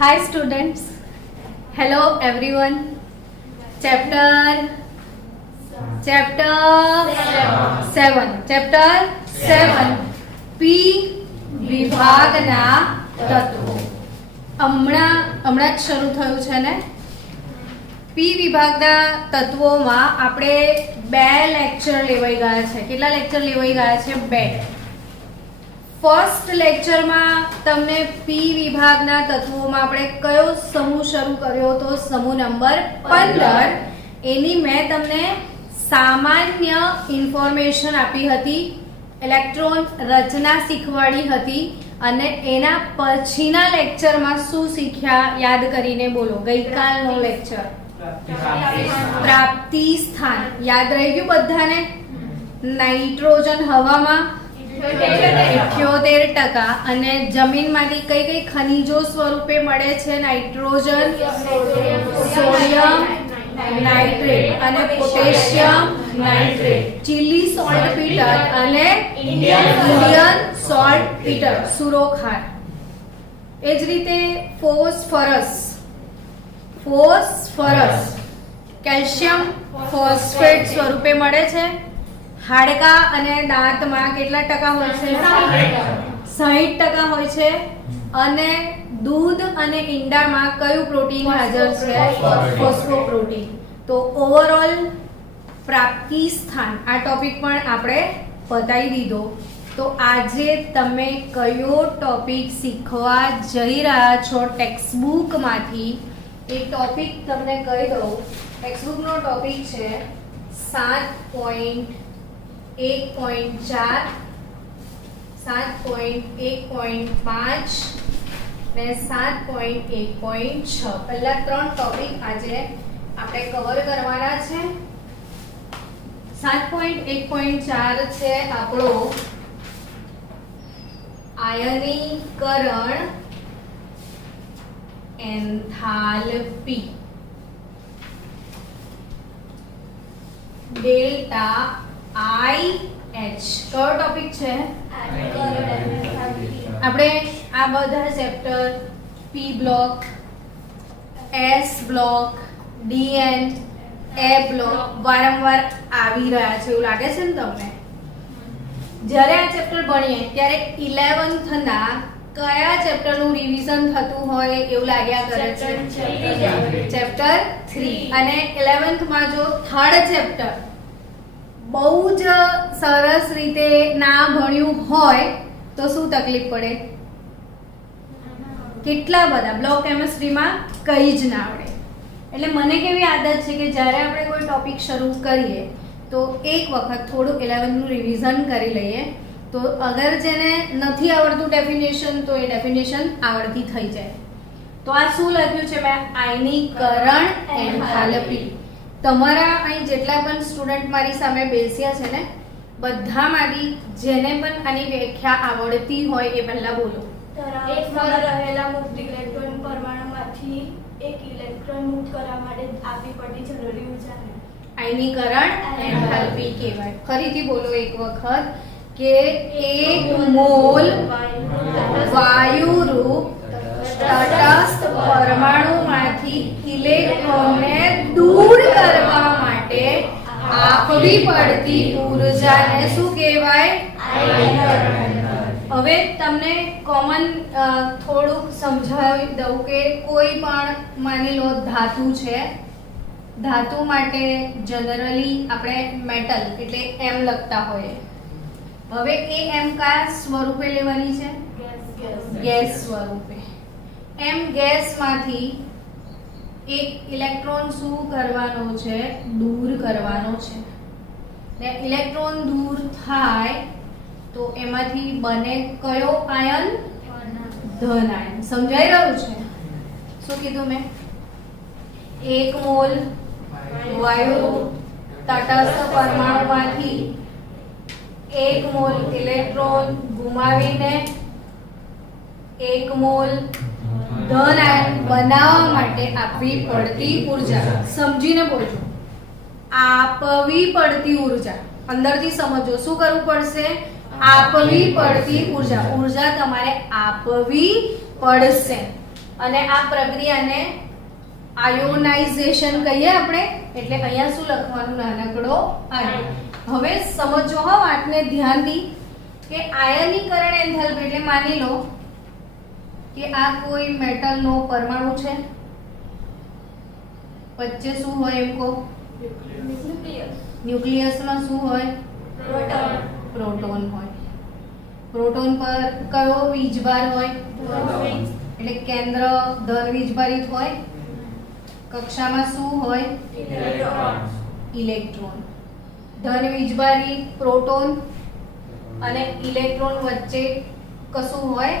Hi students. Hello everyone. Chapter 7 P વિભાગના તત્વો હમણાં જ શરૂ થયું છે ને. પી વિભાગના તત્વોમાં આપણે 2 લેક્ચર લેવાઈ ગયા છે. કેટલા લેક્ચર લેવાઈ ગયા છે? 2. ફર્સ્ટ લેક્ચરમાં તમને પી વિભાગના તત્વોમાં આપણે કયો સમૂહ શરૂ કર્યો હતો? સમૂહ નંબર 15. એની મેં તમને સામાન્ય ઇન્ફોર્મેશન આપી હતી, ઇલેક્ટ્રોન રચના શીખવાડી હતી, અને એના પછીના લેક્ચરમાં શું શીખ્યા યાદ કરીને બોલો. ગઈકાલનો લેક્ચર પ્રાપ્તિ સ્થાન યાદ રહી ગયું બધાને? નાઇટ્રોજન હવામાં 78% અને જમીનમાંથી કઈ કઈ ખનિજો સ્વરૂપે મળે છે? નાઇટ્રોજન, સોડિયમ નાઇટ્રેટ અને potassium nitrate, chilli salt Peter અને ઇન્ડિયન સોલ્ટ પીટર સુરોખાર. એ જ રીતે ફોસ્ફરસ કેલ્શિયમ ફોસ્ફેટ સ્વરૂપે મળે છે. હાડકા અને દાંતમાં કેટલા ટકા હોય છે? 60% હોય છે. અને દૂધ અને ઈંડામાં કયું પ્રોટીન હાજર છે? ફોસ્ફોપ્રોટીન. તો ઓવરઓલ પ્રાપ્તિ સ્થાન આ ટોપિક પણ આપણે બતાવી દીધો. તો આજે તમે કયો ટોપિક શીખવા જઈ રહ્યા છો ટેક્સ્ટબુકમાંથી? એ ટોપિક તમને કહી દઉં. ટેક્સ્ટબુકનો ટોપિક છે 7.1.4, 7.1.5 ને 7.1.6. પહેલા 3 ટોપિક આજે આપણે કવર કરવાના છે. 7.1.4 છે આપણો આયનીકરણ એન્થાલ્પી, ડેલ્ટા IH. કયો ટોપિક છે? આપણે આ બધા ચેપ્ટર પી બ્લોક, એસ બ્લોક, ડીએન, એ બ્લોક વારંવાર આવી રહ્યા છે એવું લાગે છે ને તમને? જ્યારે આ ચેપ્ટર ભણીએ ત્યારે 11th ના કયા ચેપ્ટરનું રિવિઝન થતું હોય એવું લાગ્યા કરે છે? ચેપ્ટર 3. અને 11th માં જો થર્ડ ચેપ્ટર બહુ જ સરસ રીતે ના ભણ્યું હોય તો શું તકલીફ પડે? કેટલા બધા બ્લોક કેમિસ્ટ્રીમાં કંઈ જ ના આવડે. એટલે મને કેવી આદત છે કે જ્યારે આપણે કોઈ ટોપિક શરૂ કરીએ તો એક વખત થોડું 11th નું રિવિઝન કરી લઈએ, તો અગર જેને નથી આવડતું ડેફિનેશન તો એ ડેફિનેશન આવડતી થઈ જાય. તો આ શું લખ્યું છે મેં? આયનીકરણ એન્થાલ્પી. તમારા અહીં જેટલા પણ સ્ટુડન્ટ મારી સામે બેસ્યા છે ને, બધામાંથી જેને પણ આની વ્યાખ્યા આવડતી હોય એ પહેલા બોલો. એકમાં રહેલા મુક્ત ઇલેક્ટ્રોન પરમાણુમાંથી એક ઇલેક્ટ્રોન મુક્ત કરવા માટે આપવી પડતી જરૂરી ઊર્જાને આયનીકરણ એન્થાલ્પી કહેવાય. ફરીથી બોલો એક વખત કે 1 મોલ વાયુરૂપ તટસ્થ પરમાણુમાંથી ઇલેક્ટ્રોનને દૂર કરવા માટે આપવી પડતી ઊર્જાને શું કહેવાય? હવે તમને કોમન થોડુંક સમજાવી દઉં કે કોઈ પણ માની લો ધાતુ છે. ધાતુ માટે જનરલી આપણે મેટલ એટલે એમ લખતા હોઈએ. હવે એ એમ કયા સ્વરૂપે લેવાની છે? ગેસ સ્વરૂપે. એમ ગેસમાંથી એક ઇલેક્ટ્રોન શું કરવાનો છે? દૂર કરવાનો છે. ને ઇલેક્ટ્રોન દૂર થાય તો એમાંથી બને કયો આયન? ધન આયન. સમજાઈ રહ્યું છે? શું કીધું મેં? 1 મોલ વાયુ તટસ્થ પરમાણુમાંથી 1 મોલ ઇલેક્ટ્રોન ગુમાવીને 1 મોલ ધન આયન બનાવવા માટે આપવી પડતી ઊર્જા. સમજીને બોલજો. આપવી પડતી ઊર્જા. અંદરથી સમજો. શું કરવું પડશે? આપવી પડતી ઊર્જા. ઊર્જા તમારે આપવી પડશે. અને આ પ્રક્રિયાને આયોનાઇઝેશન કહીએ આપણે. એટલે અહીંયા શું લખવાનું? નાનકડો આયન. હવે સમજો હો વાતને ધ્યાનથી કે આયનીકરણ એન્થાલ્પી એટલે માની લો કે આ કોઈ મેટલનો પરમાણુ છે, વચ્ચે શું હોય એમ કહો? ન્યુક્લિયસમાં શું હોય? પ્રોટોન હોય. પ્રોટોન પર કયો વીજભાર હોય? એટલે કેન્દ્ર ધન વીજભારિત હોય. કક્ષામાં શું હોય? ઇલેક્ટ્રોન. ધન વીજભારિત પ્રોટોન અને ઇલેક્ટ્રોન વચ્ચે કશું હોય?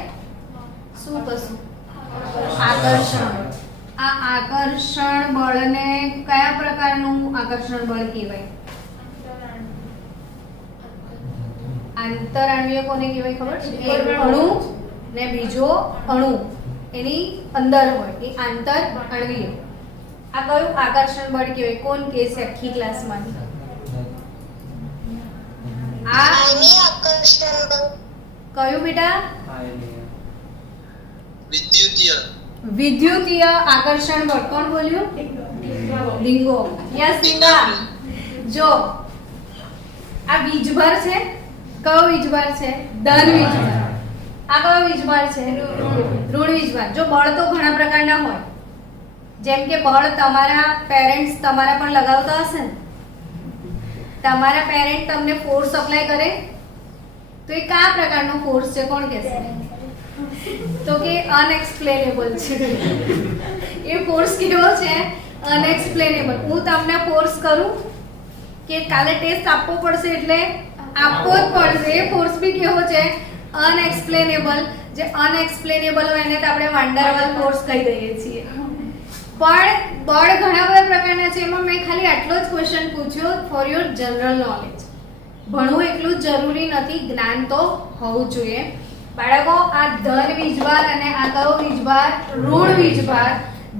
શું કશું? આકર્ષણ. આ આકર્ષણ બળને કયા પ્રકારનું આકર્ષણ બળ કહેવાય? આંતરાણ્વીય કોને કહેવાય ખબર છે? એક અણુ ને બીજો અણુ એની અંદર હોય એ આંતરાણ્વીય. આ કયું આકર્ષણ બળ કહેવાય? કોણ કહે છે આખી ક્લાસમાં? આ આકર્ષણ બળ કયું બેટા? વિદ્યુતીય આકર્ષણ બળ. કોણ બોલ્યું? ડિંગો. યસ ડિંગા. જો આ વીજભાર છે, કયો વીજભાર છે? ધન વીજભાર. આ કયો વીજભાર છે? ઋણ વીજભાર. જો બળ તો ઘણા પ્રકારના હોય, જેમ કે બળ તમારા પેરેન્ટ્સ તમારા પણ લગાવતા હશે ને. તમારા પેરેન્ટ તમને ફોર્સ અપ્લાય કરે તો એ કયા પ્રકારનો ફોર્સ છે? કોણ કહેશે? તો કે અનએક્સપ્લેનેબલ છે. એ ફોર્સ કેવો છે? અનએક્સપ્લેનેબલ. હું તમને ફોર્સ કરું કે કાલે ટેસ્ટ આપવો પડશે એટલે આપવો જ પડશે. એ ફોર્સ બી કેવો છે? અનએક્સપ્લેનેબલ. જે અનએક્સપ્લેનેબલ હોય એને તો આપણે વાંડરવાલ ફોર્સ કહી દઈએ છીએ. પણ બળ ઘણા બધા પ્રકારના છે. એમાં મેં ખાલી આટલો જ ક્વેશ્ચન પૂછ્યો ફોર યોર જનરલ નોલેજ. ભણવું એટલું જ જરૂરી નથી, જ્ઞાન તો હોવું જોઈએ. બાળકો, આ ધન વીજભાર અને આ કયો વીજભાર? ઋણ વીજભાર.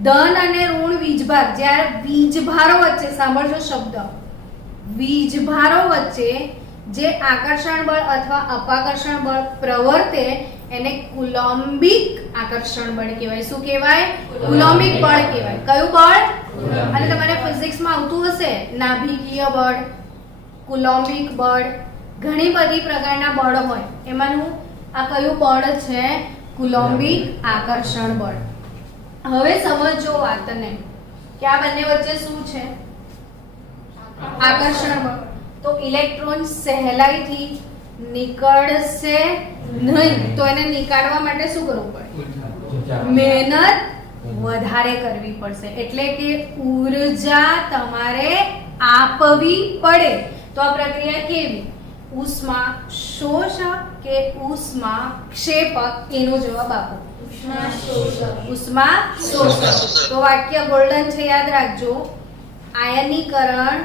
ધન અને ઋણ વીજભાર જ્યારે વીજભારો વચ્ચે, સાંભળજો શબ્દ, વીજભારો વચ્ચે જે આકર્ષણ બળ અથવા અપાકર્ષણ બળ પ્રવર્તે એને કુલોમ્બિક આકર્ષણ બળ કહેવાય. શું કહેવાય? કુલોમ્બિક બળ કહેવાય. કયું બળ? અને તમારે ફિઝિક્સમાં આવતું હશે નાભિકીય બળ, કુલોમ્બિક બળ, ઘણી બધી પ્રકારના બળ હોય. એમાંનું આ કયું બળ છે? કુલોમ્બિક આકર્ષણ બળ. હવે સમજો વાતને કે આ બંને વચ્ચે શું છે? આકર્ષણ બળ. તો ઇલેક્ટ્રોન સહેલાઈથી નીકળશે નહીં. તો એને નીકાળવા માટે શું કરવું પડે? મહેનત વધારે કરવી પડશે. એટલે કે ઊર્જા તમારે આપવી પડે. તો આ પ્રક્રિયા કેવી? ઉષ્મા શોષક કે ઉષ્મા ક્ષેપક? એનો જવાબ આપો. ઉષ્મા શોષક. તો વાક્ય ગોલ્ડન છે, યાદ રાખજો. આયનીકરણ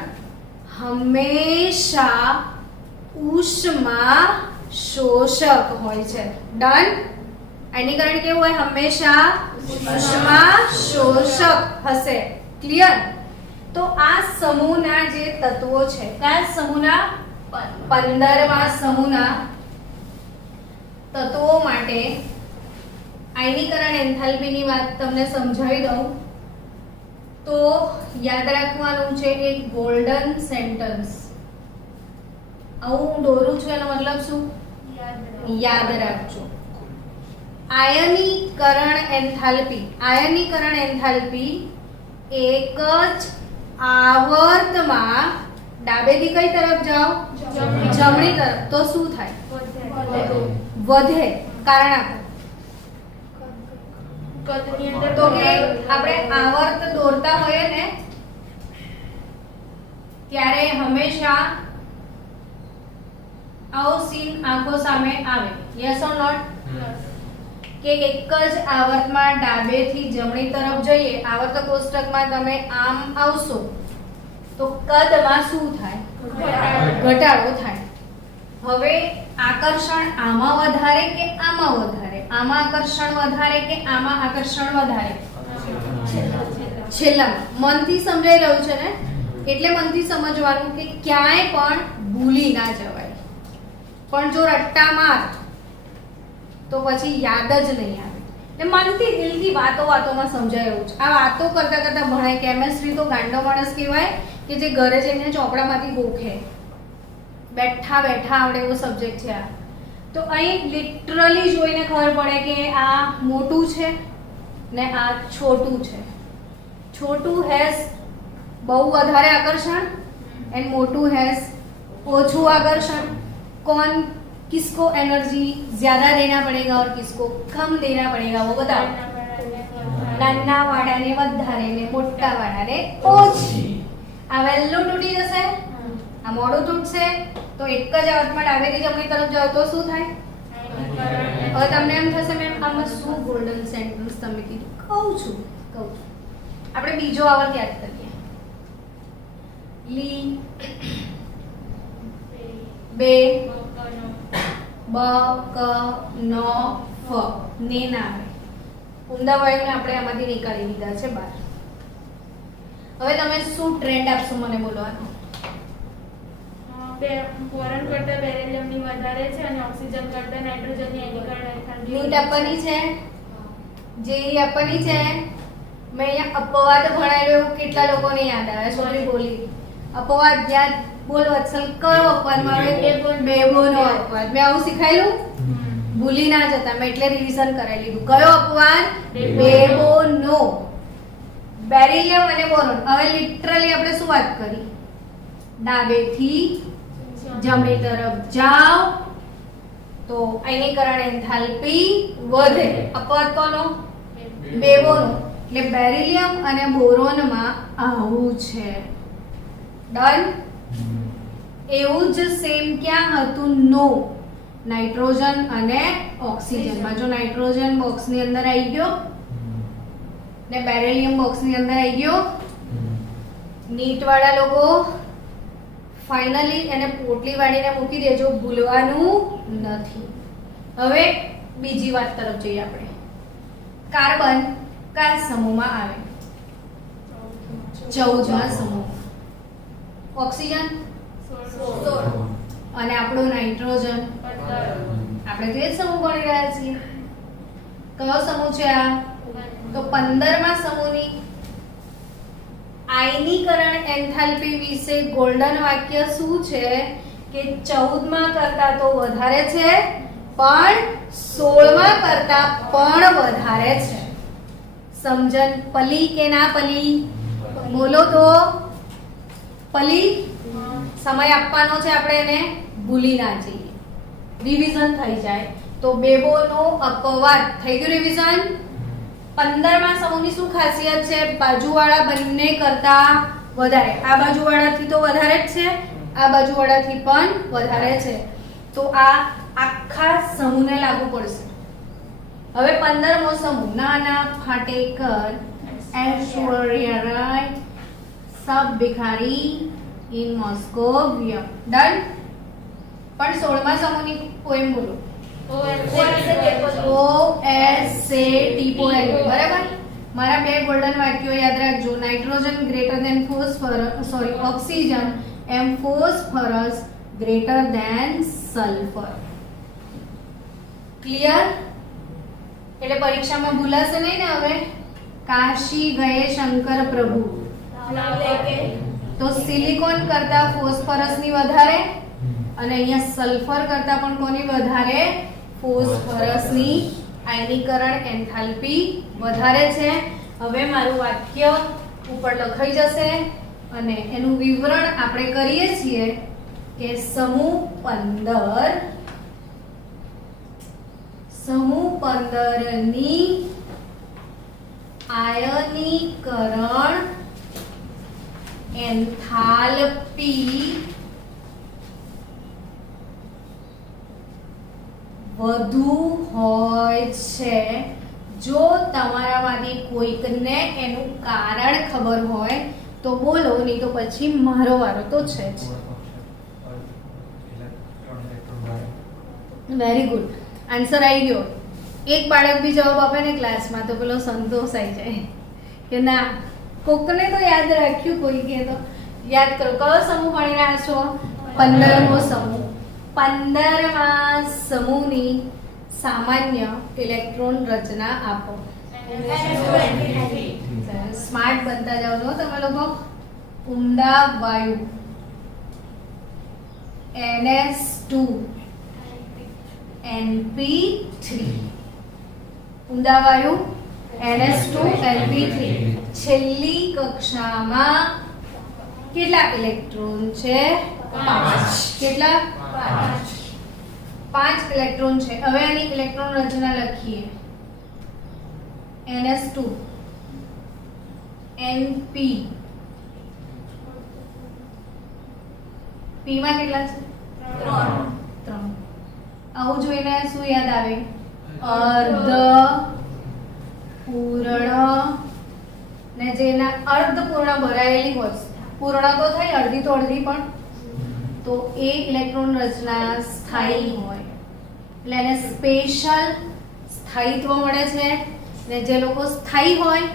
હંમેશા ઉષ્મા શોષક હોય છે. ડન. આયનીકરણ કેવું હોય? હંમેશા ઉષ્મા શોષક હશે. ક્લિયર? તો આ સમૂહના જે તત્વો છે, કયા સમૂહના? 15મા સમૂહના તત્વો માટે આયનીકરણ એન્થાલ્પીની વાત તમને સમજાવી દઉં તો યાદ રાખવાનું છે એક ગોલ્ડન સેન્ટેન્સ. આવું હું દોરું છું એનો મતલબ શું? યાદ રાખજો. આયનીકરણ એન્થાલ્પી. આયનીકરણ એન્થાલ્પી એક જ આવર્તમાં ડાબેથી કઈ તરફ જાઓ? જમણી તરફ. તો શું થાય? વધે. કારણ આપો. તો કે આપણે આવર્ત દોરતા હોઈએ ને ત્યારે હંમેશા આવો સીન આંખો સામે આવે. Yes or not? કે એક જ આવર્તમાં ડાબેથી જમણી તરફ જઈએ, આવર્ત કોષ્ટકમાં તમે આમ આવશો તો કદમાં શું થાય? ઘટાડો થાય. હવે આકર્ષણ આમાં વધારે કે આમાં વધારે? આમાં આકર્ષણ વધારે કે આમાં આકર્ષણ વધારે? છેલ્લામાં. મનથી સમજાઈ રહ્યું છે ને? એટલે મનથી સમજવાનું કે ક્યાંય પણ ભૂલી ના જવાય. પણ જો રટ્ટા માર તો પછી યાદ જ નહીં આવે. એ મનથી દિલથી વાતોમાં સમજાય એવું છે. આ વાતો કરતા ભણાય. કેમેસ્ટ્રી તો ગાંડો માણસ કહેવાય કે જે ઘરે જઈને ચોપડામાંથી ગોખે. બેઠા આવડે એવો સબ્જેક્ટ છે આ. તો અહીં લિટરલી જોઈને ખબર પડે કે આ મોટું છે ને આ છોટું છે. છોટું હેઝ બહુ વધારે આકર્ષણ एंड मोटू हैज ओछू आकर्षण. कौन किसको एनर्जी ज्यादा देना पड़ेगा और किसको कम देना पड़ेगा वो बताओ. નાના વાળાને વધારે ને મોટા વાળાને ઓછી. આ વહેલું તૂટી જશે, આ મોડું તૂટશે. તો એક જ અવતમાં ડાબેથી જમણી તરફ જાઓ તો શું થાય? હવે તમને એમ થશે મેમ આમાં શું ગોલ્ડન સેન્ટેન્સ તમે કીધું? કહું છું. આપણે બીજો આવર્ત યાદ કરીએ. લી બે બ ક ન ફ ને ના આવે. ઊંધા વાયુને આપણે આમાંથી નીકાળી દીધા છે બહાર. હવે તમે શું ટ્રેન્ડ આપશો મને બોલવાનો? બોરોન કરતા બેરિલિયમની વધારે છે અને ઓક્સિજન કરતા નાઇટ્રોજનની એનીકરણ નીટ આપવાની છે, જેઈ આપવાની છે. મેં અહીંયા અપવાદ ભણાવ્યો એવું કેટલા લોકોને યાદ આવે? છોકરી બોલી અપવાદ યાદ બોલો. અસલ કયો અપવાદમાં આવે? બેબોનો અપવાદ. મેં આવું શીખાયેલું? ભૂલી ના જતા, મેં એટલે રિવિઝન કરાવી લીધું. કયો અપવાદ? બેબોનો. બેરિલિયમ અને બોરોન. હવે લિટરલી આપણે શું વાત કરી? ડાબેથી જમણી તરફ જાઓ તો આયનીકરણ એન્થાલ્પી વધે. અપવાદ કોનો? બેબોનો. એટલે બેરિલિયમ અને બોરોનમાં આવું છે. ડન. એવું જ સેમ ક્યાં હતું? નો. નાઇટ્રોજન અને ઓક્સિજનમાં. જો નાઇટ્રોજન બોક્સની અંદર આવી ગયો ને બેરિલિયમ બોક્સની અંદર આવી ગયો. નીટ વાળા લોકો ફાઇનલી એને પોટલી વાળીને મૂકી દેજો, ભૂલવાનું નથી. હવે બીજી વાત તરફ જઈએ આપણે. કાર્બન કયા સમૂહમાં આવે? 14મા સમૂહમાં. ઓક્સિજન 16 અને આપણો નાઇટ્રોજન આપણે તો એ જ સમૂહ ભણી રહ્યા છીએ. કયો સમૂહ છે આ? તો 15મા સમૂહની આયનીકરણ એન્થાલ્પી વિશે ગોલ્ડન વાક્ય શું છે કે 14મા કરતા તો વધારે છે પણ 16મા કરતા પણ વધારે છે. સમજન પલી કે ના પલી? બોલો તો. પલી. સમય આપવાનો છે આપણે એને, ભૂલી ના જઈએ, રિવિઝન થઈ જાય. તો બેબોનો અપવાદ થઈ ગયું રિવિઝન. 15મા સમૂહની શું ખાસિયત છે? બાજુવાળા બંને કરતા વધારે. આ બાજુવાળાથી તો વધારે જ છે, આ બાજુવાળાથી પણ વધારે છે. તો આ આખા સમૂહને લાગુ પડશે. હવે 15મો સમૂહ નાના ફાટેકર ऐश्वर्या राय सब भिखारी इन मॉस्कोविया. डन. પણ 16મા સમૂહની પોએમ બોલો. બરાબર. મારા બે ગોલ્ડન વાક્યો યાદ રાખજો. Nitrogen greater than phosphorus, oxygen એમ phosphorus greater than sulphur. Clear? એટલે પરીક્ષામાં ભૂલાશે નહીં ને. હવે કાશી ગયે શંકર પ્રભુ. તો સિલિકોન કરતા ફોસ્ફરસ ની વધારે અને અહીંયા સલ્ફર કરતા પણ કોની વધારે? ફોસ્ફરસ ની આયનીકરણ એન્થાલ્પી વધારે છે. હવે મારું વાક્ય ઉપર લખાઈ જશે અને એનું વિવરણ આપણે કરીએ છીએ કે સમૂહ 15 ની આયનીકરણ એન્થાલ્પી વધુ હોય છે. જો તમારામાંથી કોઈકને એનું કારણ ખબર હોય તો બોલો, નહીં તો પછી મારો વારો તો છે જ. Very good. આન્સર આવી ગયો. એક બાળક બી જવાબ આપે ને ક્લાસમાં તો પેલો સંતોષ આવી જાય કે ના કોકને તો યાદ રાખ્યું. કોઈ કે તો યાદ કરો. કયો સમૂહ ભણી રહ્યા છો? 15મો સમૂહ. 15મા સમૂહની સામાન્ય ઇલેક્ટ્રોન રચના આપો. સ્માર્ટ બનતા જાઓ છો તમે લોકો. ઉમદા વાયુ NS2 NP3. ઉમદા વાયુ NS2 NP3. છેલ્લી કક્ષામાં કેટલા ઇલેક્ટ્રોન છે? 5. કેટલા? 5 ઇલેક્ટ્રોન છે. હવે આની ઇલેક્ટ્રોન રચના લખીએ. NS2 NP. P માં કેટલા છે? 3. આવું જોઈને શું યાદ આવે? અર્ધ પૂર્ણ ને જેના અર્ધ પૂર્ણ ભરાયેલી હોય, પૂર્ણ તો થઈ, અડધી તો અડધી પણ, તો એ ઇલેક્ટ્રોન રચના સ્થાયી હોય એટલે એને સ્પેશિયલ સ્થાયીત્વ મળે છે. ને જે લોકો સ્થાયી હોય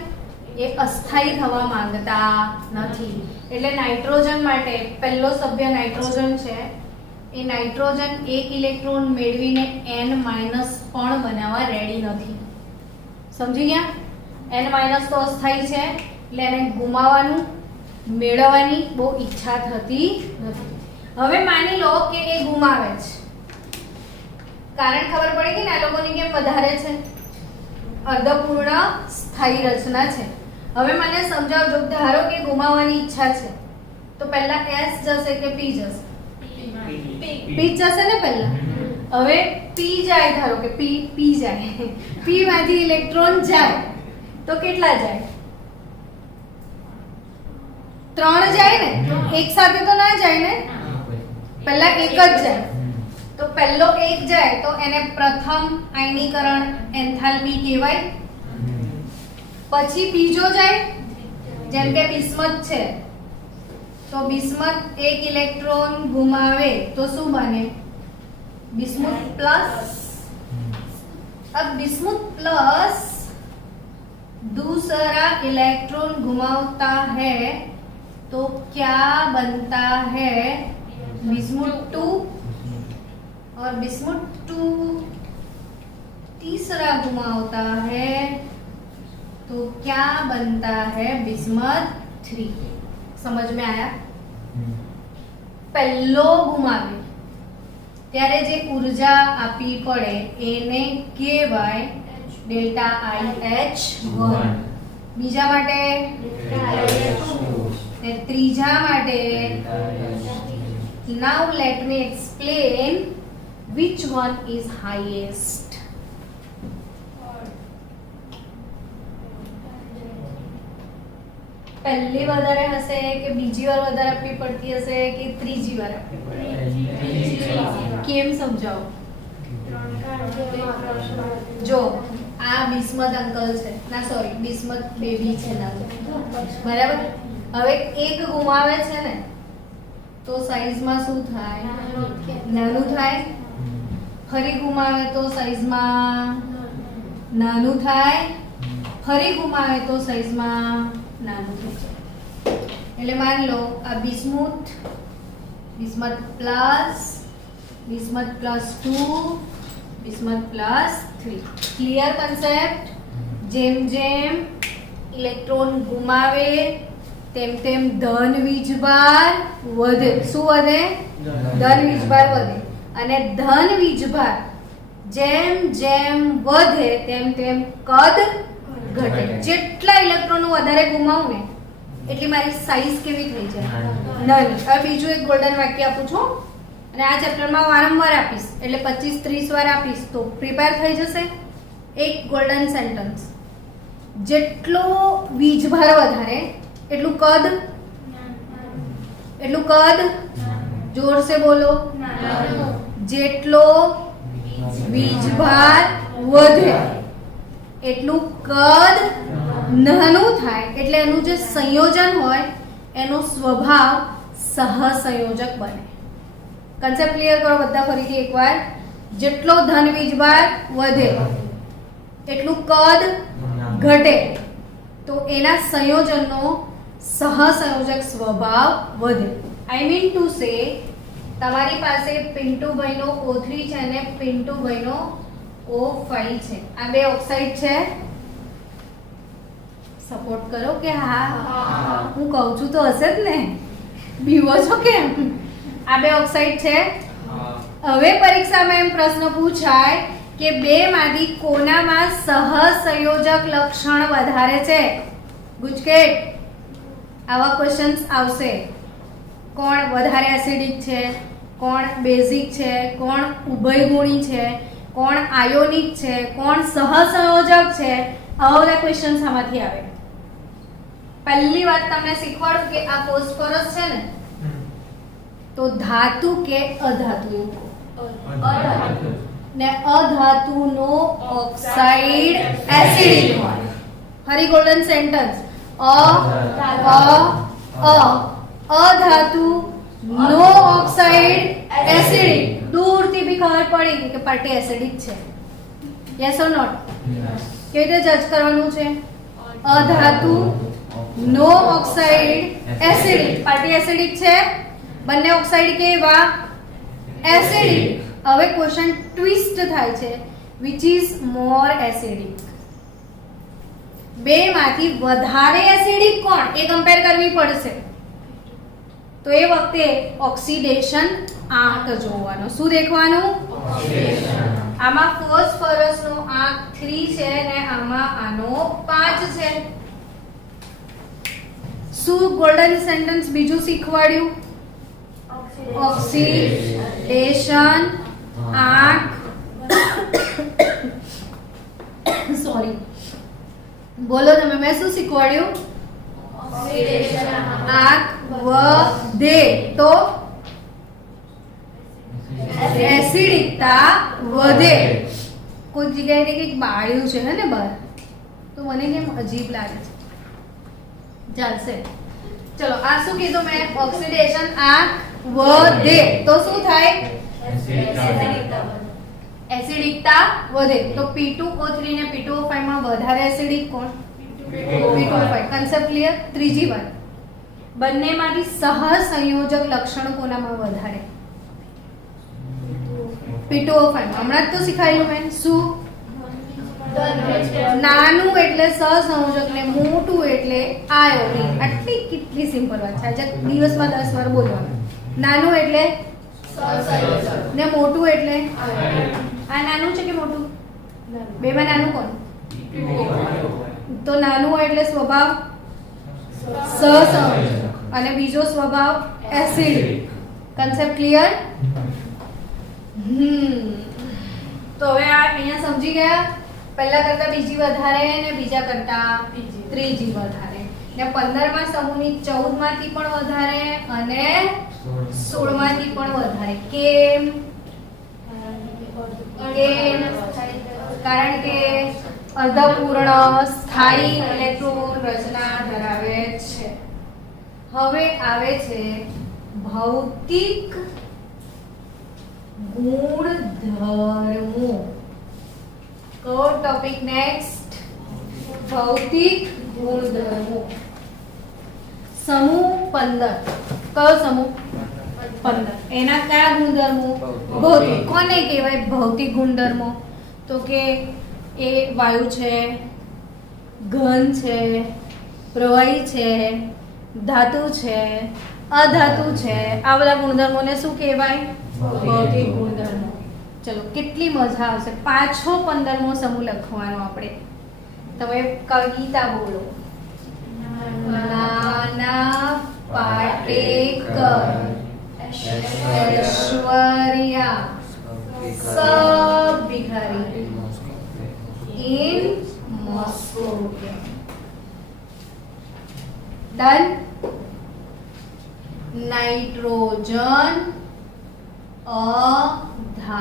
એ અસ્થાયી થવા માંગતા નથી. એટલે નાઇટ્રોજન માટે પહેલો સભ્ય નાઇટ્રોજન છે. એ નાઇટ્રોજન એક ઇલેક્ટ્રોન મેળવીને N- પણ બનાવવા રેડી નથી. સમજી ગયા? N- તો અસ્થાયી છે એટલે એને ગુમાવવાનું, મેળવવાની બહુ ઈચ્છા થતી નથી. હવે માની લો કે એ ગુમાવે છે. કારણ ખબર પડે કે આ લોકોની કેમ વધારે છે? અર્ધપૂર્ણ સ્થાયી રચના છે. હવે મને સમજાવજો, ધારો કે ગુમાવવાની ઈચ્છા છે તો પહેલા S જશે કે P જશે? P જશે ને પહેલા. હવે P જાય, ધારો કે P જાય, P માંથી ઇલેક્ટ્રોન જાય તો કેટલા જાય? 3 જાય ને? એક સાથે તો ના જાય ને, પહેલા એક જ જાય. તો પહેલો એક જાય તો એને પ્રથમ આયનીકરણ એન્થાલ્પી કહેવાય. પછી બીજો જાય, જેમ કે બિસ્મથ છે તો બિસ્મથ એક ઇલેક્ટ્રોન ગુમાવે તો શું બને? Bismuth plus. अब बिस्मुथ प्लस दूसरा इलेक्ट्रॉन घुमाता है तो क्या बनता है? बिस्मुथ 2. और बिस्मुथ 2 तीसरा घुमाता है तो क्या बनता है? बिस्मथ 3. समझ में आया? પહેલો ઘુમાવે ત્યારે જે ઉર્જા આપી પડે એને કહેવાય ડેલ્ટા IH1. બીજા માટે ને ત્રીજા માટે now let me explain which one is highest. પહેલી વધારે હશે કે બીજી વાર વધારે આપવી પડતી હશે કે ત્રીજી વાર આપવી પડે? કેમ સમજાવો? જો આ બિસ્મથ અંકલ છે, ના સોરી બિસ્મથ બેબી છે ના, બરાબર. હવે એક ગુમાવે છે ને તો સાઈઝમાં શું થાય? નાનું થાય. ફરી ગુમાવે તો સાઈઝમાં નાનું થાય. ફરી ગુમાવે તો સાઈઝમાં નાનું થઈ જાય. એટલે માની લો આ bismuth plus 2 bismuth plus 3. Clear concept? જેમ જેમ ઇલેક્ટ્રોન ગુમાવે તેમ તેમ ધન વીજભાર વધે. શું વધે? ધન વીજભાર વધે. અને ધન વીજભાર જેમ જેમ વધે તેમ તેમ કદ ઘટે. જેટલા ઇલેક્ટ્રોનો વધારે ગુમાવું ને એટલી મારી સાઈઝ કેવી થઈ જાય? નાની. હવે બીજું એક ગોલ્ડન વાક્ય આપું છું અને આ ચેપ્ટરમાં વારંવાર આપીશ એટલે 25-30 વાર આપીશ તો પ્રિપેર થઈ જશે. એક ગોલ્ડન સેન્ટેન્સ. જેટલો વીજભાર વધારે એટલું કદ જોર સે બોલો. જેટલો વીજભાર વધે એટલું કદ નાનું થાય. એટલે એનું જે સંયોજન હોય એનો સ્વભાવ સહસંયોજક બને. કન્સેપ્ટ ક્લિયર કરો બધા ફરીથી એકવાર. જેટલો ધન વીજભાર વધે એટલું કદ ઘટે તો એના સંયોજનનો સહસંયોજક સ્વભાવ વધે. આઈ મીન ટુ સે તમારી પાસે પિન્ટુભાઈનો O3 છે અને પિન્ટુભાઈનો O5 છે. આ બે ઓક્સાઇડ છે. સપોર્ટ કરો કે હા હું કહું છું તો હશે જ ને. બીવો છો કેમ? આ બે ઓક્સાઇડ છે. હવે પરીક્ષામાં એમ પ્રશ્ન પૂછાય કે બે માંથી કોનામાં સહસંયોજક લક્ષણ વધારે છે? ગુજકેટ આવા ક્વેશ્ચન્સ આવશે. કોણ વધારે એસિડિક છે, કોણ બેઝિક છે, કોણ ઉભયગુણી છે, કોણ આયોનિક છે, કોણ સહસંયોજક છે. આવા બધા ક્વેશ્ચન્સ આમાંથી આવે. પહેલી વાત તમને શીખવાડું કે આ ફોસ્ફરસ છે ને તો ધાતુ કે અધાતુ ને અધાતુનો ઓક્સાઇડ એસિડિક હોય. હરી ગોલ્ડન સેન્ટેન્સ અધાતુ નો ઓક્સાઇડ એસિડિક. દૂરથી બી ખબર પડી કે પાર્ટી એસિડિક છે. Yes or not? કેવી રીતે જજ કરવાનું છે? અધાતુ નો ઓક્સાઇડ એસિડિક. પાર્ટી એસિડિક છે. બંને ઓક્સાઇડ કેવા? એસિડિક. હવે ક્વેશ્ચન ટ્વિસ્ટ થાય છે. which is more acidic? બે માંથી વધારે એસિડિક કોણ એ કમ્પેર કરવી પડશે. તો એ વખતે ઓક્સિડેશન આંક જોવાનો. શું દેખવાનું? આમાં ફોસ્ફરસનો આંક 3 છે ને આમાં આનો 5 છે. શું ગોલ્ડન સેન્ટેન્સ બીજું શીખવાડ્યું? ઓક્સિડેશન આંક સોરી બોલો તમે. મેં શું શીખવાડ્યું? આંક વધે તો એસિડિકતા વધે. કોઈ જગ્યાએ કંઈક બાળ્યું છે ને બહાર તો મને કેમ અજીબ લાગે છે. ચાલશે. ચલો આ શું કીધું મેં? ઓક્સિડેશન આંક વધે તો શું થાય? એસિડિકતા વધે. તો P2O3 ને P2O5 માં વધારે એસિડિક કોણ? P2O5. Concept clear? ત્રીજી વાત, બંનેમાંથી સહસંયોજક લક્ષણ કોનામાં વધારે? P2O5. હમણાં જ તો શીખાયેલું મેં. શું? નાનું એટલે સહસંયોજક ને મોટું એટલે આયોનિક. આટલી કેટલી સિમ્પલ વાત છે. આજે દિવસમાં 10 વાર બોલવાનું. નાનું એટલે ને મોટું એટલે આ નાનું છે કે મોટું? બેમાં નાનું કોણ? તો નાનું હોય એટલે સ્વભાવ સહસંયોજક અને બીજો સ્વભાવ એસિડિક. Concept clear? તો હવે આ અહીંયા સમજી ગયા. પહેલા કરતા બીજી વધારે ને બીજા કરતા ત્રીજી વધારે ને 15મા સમૂહની 14 માંથી પણ વધારે અને 16 માંથી પણ વધારે. કેમ? કારણ કે અર્ધપૂર્ણ સ્થાયી ઇલેક્ટ્રોન રચના ધરાવે છે. હવે આવે છે ભૌતિક ગુણધર્મો. કયો ટોપિક નેક્સ્ટ? ભૌતિક ગુણધર્મો. સમૂહ 15. કયો સમૂહ? 15. એના કયા ગુણધર્મો? ભૌતિક. કોને કહેવાય ભૌતિક ગુણધર્મો? તો કે એ વાયુ છે, ઘન છે, પ્રવાહી છે, ધાતુ છે, અધાતુ છે. આ બધા ગુણધર્મોને શું કહેવાય? ભૌતિક ગુણધર્મો. ચલો કેટલી મજા આવશે. પાછો 15મો સમૂહ લખવાનો આપણે. તમે કવિતા બોલો. નાના પાટેકર ऐश्वर्या सब भिखारी in Moscow. Done. नाइट्रोजन अधातु,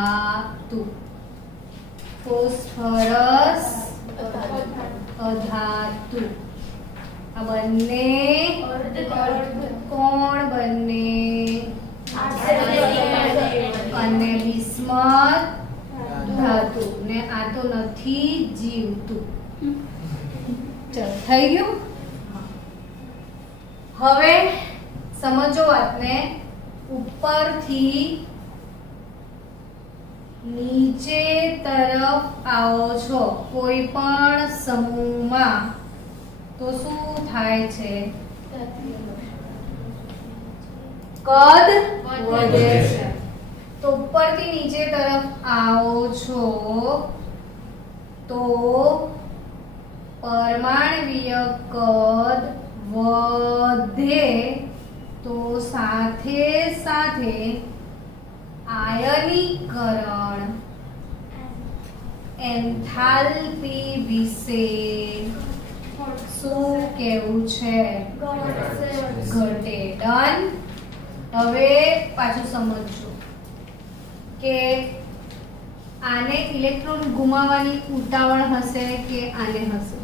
ફોસ્ફરસ અધાતુ. આ બંને કોણ બંને? અને બિસ્મથ ધાતુ ને આ તો નથી જીવતું. ચલો થઈ ગયું. હવે સમજો વાતને. ઉપરથી નીચે તરફ આવો છો કોઈ પણ સમૂહમાં તો શું થાય છે? કદ વધે છે. તો ઉપરથી નીચે તરફ આવો છો તો પરમાણવીય કદ વધે તો સાથે સાથે આયનીકરણ એન્થાલ્પી વિશે શું કહેવું છે? ઘટે. ડન. હવે પાછું સમજજો કે આને ઇલેક્ટ્રોન ગુમાવવાની ઉતાવળ હશે કે આને હશે?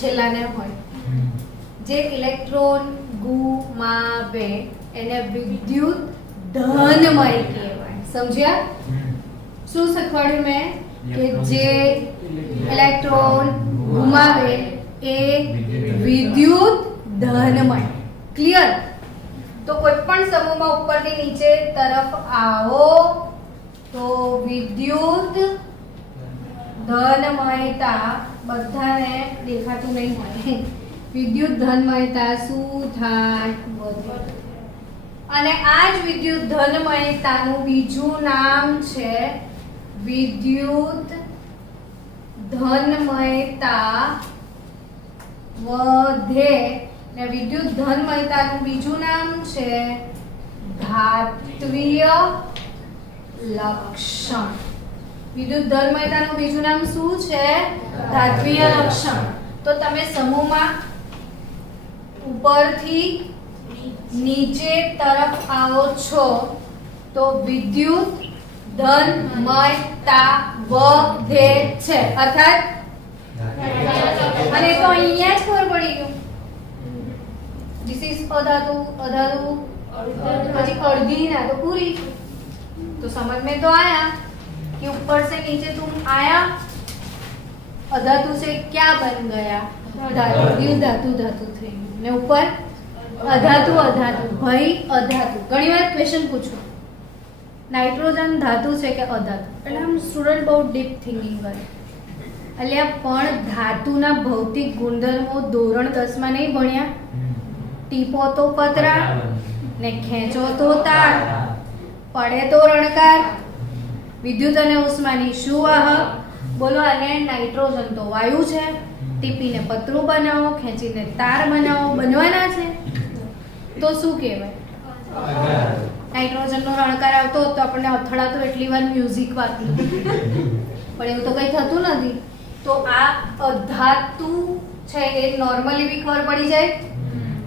છેલ્લાને હોય. જે ઇલેક્ટ્રોન ગુમાવે એને વિદ્યુત ધનમય કહેવાય. સમજ્યા? શું શીખવાડ્યું મેં? કે જે ઇલેક્ટ્રોન ગુમાવે એ વિદ્યુત ધનમય. ક્લિયર? તો કોઈ પણ સમૂહમાં ઉપરથી નીચે તરફ આવો તો વિદ્યુત ધનમયતા બધાને દેખાતું નહીં હોય. વિદ્યુત ધનમયતા શું થાય? વધે. અને આ જ વિદ્યુત ધનમયતાનું બીજું નામ છે વિદ્યુત ધનમયતા વધે. ને વિદ્યુત ધનમયતાનું બીજું નામ છે ધાત્વીય લક્ષણ. વિદ્યુત ધનમયતાનું બીજું નામ શું છે? ધાત્વીય લક્ષણ. તો તમે સમૂહમાં ઉપરથી નીચે તરફ આવો છો તો વિદ્યુત ધનમયતા વધે છે. અર્થાત અને તો અહીંયા જ ખબર પડી ગયું. This is अधातु अधातु પછી अर्धी ना तो पूरी. तो समझ में तो आया कि ऊपर से नीचे तुम आया अधातु से क्या बन गया? धातु. दिल धातु धातु થઈ ગયું ને ઉપર अधातु अधातु भाई अधातु. ઘણી વાર ક્વેશ્ચન પૂછો નાઇટ્રોજન ધાતુ છે કે અધાતુ? એટલે આમ સ્ટુડન્ટ બહુ ડીપ થિંકિંગ કરે. અલ્યા પણ ધાતુના ભૌતિક ગુણધર્મો ધોરણ 10 માં નહીં ભણ્યા? ટીપો તો પતરા ને ખેંચો તો તાર, પડે તો રણકાર. વિદ્યુત અને ઉષ્માની શું વાહક? બોલો. અને નાઇટ્રોજન તો વાયુ છે. ટીપીને પતરું બનાવો, ખેંચીને તાર બનાવો, બનવાના છે. તો શું કહેવાય? નાઇટ્રોજનનો રણકાર આવતો તો આપણને અથડાતો એટલી વાર મ્યુઝિક વાગતું, પણ એવું તો કંઈ થતું નથી. તો આ અધાતુ છે એ નોર્મલી બી ખબર પડી જાય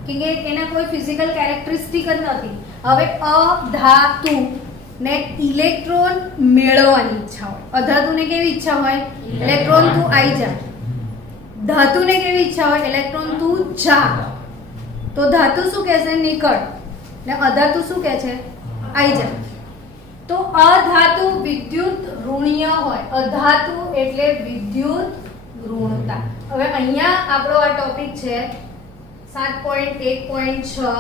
કે એના કોઈ ફિઝિકલ કેરેક્ટરિસ્ટિક જ નથી. હવે અધાતુ ને ઇલેક્ટ્રોન મેળવવાની ઈચ્છા હોય. અધાતુને કેવી ઈચ્છા હોય? ઇલેક્ટ્રોન તું આવી જા. ધાતુને કેવી ઈચ્છા હોય? ઇલેક્ટ્રોન તું જા. તો ધાતુ શું કહેશે? નીકળ. ને અધાતુ શું કહે છે? આવી જા. તો અધાતુ વિદ્યુત ઋણીય હોય. અધાતુ એટલે વિદ્યુત ઋણતા. હવે અહીંયા આપણો આ ટોપિક છે 7.1.6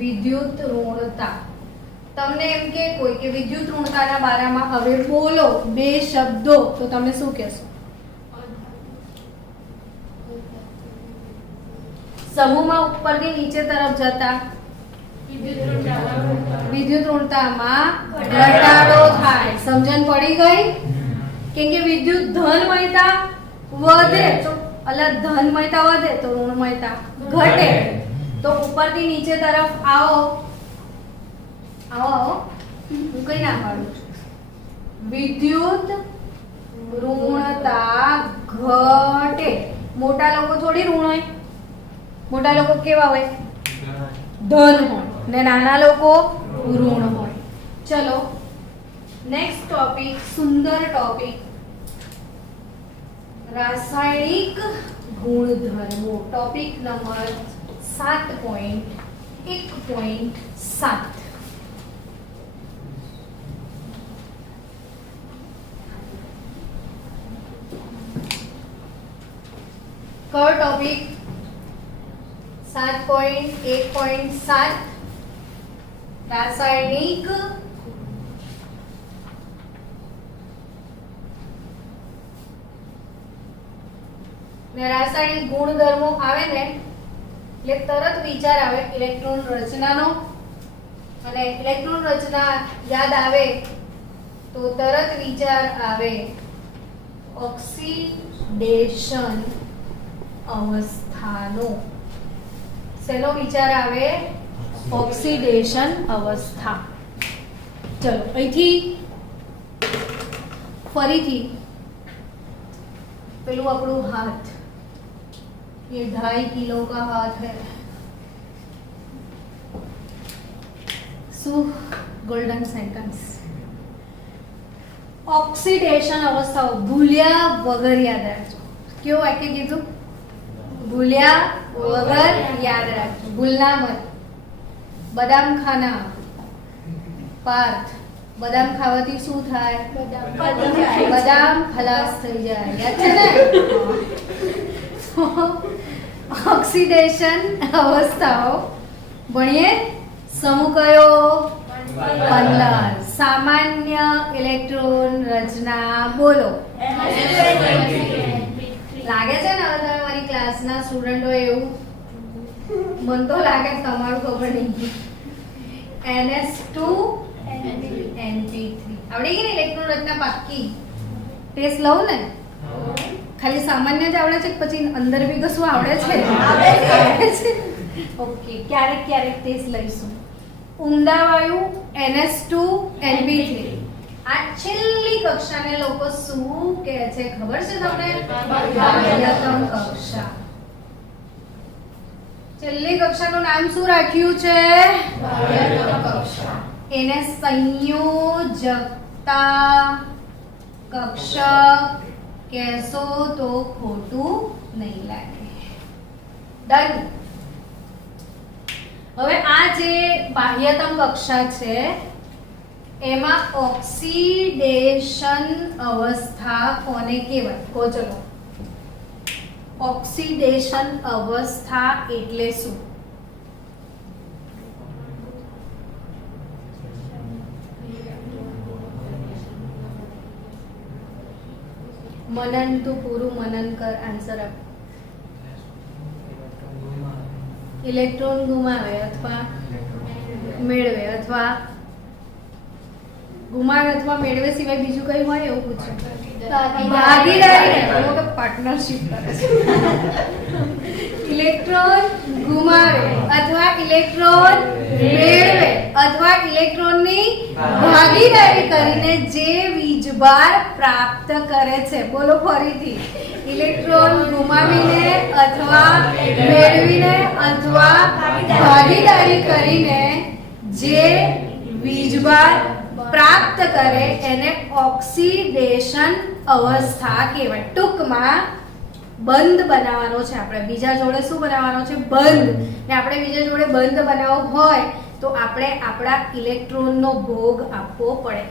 વિદ્યુત ઋણતા. તમને એમ કે કોઈ કે વિદ્યુત ઋણતાના બારામાં હવે બોલો બે શબ્દો, તો તમે શું કહેશો? સમૂહમાં ઉપરથી નીચે તરફ જતા વિદ્યુત ઋણતામાં ઘટાડો થાય. સમજણ પડી ગઈ? કેમ કે વિદ્યુત ધનમયતા વધે તો ધનમયતા વધે તો ઋણમયતા ઘટે. તો ઉપરથી નીચે તરફ આવો આવો હું કઈ ના પાડું છું. વિદ્યુત ઋણતા ઘટે. મોટા લોકો થોડી ઋણ હોય. મોટા લોકો કેવા હોય? ધન હોય. ને નાના લોકો ઋણ હોય. ચલો નેક્સ્ટ ટોપિક, સુંદર ટોપિક, રાસાયણિક ગુણધર્મો. Topic number 7.1.7. કયો ટોપિક? 7.1.7 રાસાયણિક ને રાસાયણિક ગુણધર્મો આવે ને એટલે તરત વિચાર આવે ઇલેક્ટ્રોન રચનાનો, અને ઇલેક્ટ્રોન રચના યાદ આવે તો તરત વિચાર આવે ઓક્સિડેશન અવસ્થાનો. શેનો વિચાર આવે? ઓક્સિડેશન અવસ્થા. ચલો અહીંથી ફરીથી પેલું આપણું હાથ, ये 2.5 किलो का हाथ है. શું ગોલ્ડન સેન્ટેન્સ? ઓક્સિડેશન અવસ્થાઓ ભૂલ્યા વગર યાદ રાખજો. કેવું વાક્ય કીધું? ભૂલ્યા વગર યાદ રાખજો, ભૂલના મત. બદામ ખાના. પાર્થ, બદામ ખાવાથી શું થાય? બદામ ખલાસ થઈ જાય. યાદ છે ને? ઓક્સિડેશન અવસ્થાઓ ભણીએ. સમૂહ કયો? 15. સામાન્ય ઇલેક્ટ્રોન રચના બોલો. લાગે છે ને હવે તમે મારી ક્લાસના સ્ટુડન્ટ હોય એવું? મન તો લાગે છે, તમારું ખબર નહીં. NS2 NP3 આવડી ગઈ ને ઇલેક્ટ્રોન રચના પાક્કી? ટેસ્ટ લઉં ને? ખાલી સામાન્ય જ આવડે છે કે પછી અંદર બી કશું આવડે છે? આવડે છે. ઓકે, ક્યારેક ક્યારેક ટેસ્ટ લઈશું. ઉમદા વાયુ NS2 NP3. આ છેલ્લી કક્ષાને લોકો શું કહે છે ખબર છે તમને? બાહ્યતમ કક્ષા. છેલ્લી કક્ષાનું નામ શું રાખ્યું છે? બાહ્યતમ કક્ષા. એને સંયોજકતા કક્ષક કહેશો તો ખોટું નહીં લાગે. ડન. હવે આ જે બાહ્યતમ કક્ષા છે એમાં ઓક્સિડેશન અવસ્થા કોને કહેવાય? કહો ચલો. ઓક્સિડેશન અવસ્થા એટલે શું? મનન તું પૂરું મનન કર, આન્સર આપ. ઇલેક્ટ્રોન ગુમાવે અથવા મેળવે, અથવા ગુમાવે અથવા મેળવે સિવાય બીજું કઈ હોય એવું પૂછ્યું? ભાગીદારી, પાર્ટનરશિપ કરે છે. ઇલેક્ટ્રોન ગુમાવે અથવા ઇલેક્ટ્રોન મેળવે અથવા ઇલેક્ટ્રોનની ભાગીદારી કરીને જે વીજભાર પ્રાપ્ત કરે છે. બોલો ફરીથી. ઇલેક્ટ્રોન ગુમાવીને અથવા મેળવીને અથવા ભાગીદારી કરીને જે વીજભાર પ્રાપ્ત કરે એને ઓક્સિડેશન અવસ્થા કહેવાય. ટૂંકમાં બંધ બનાવવાનો છે આપણે બીજા જોડે. શું બનાવવાનો છે? બંધ. ને આપણે બીજા જોડે બંધ બનાવવો હોય તો આપણે આપણા ઇલેક્ટ્રોનનો ભોગ આપવો પડે.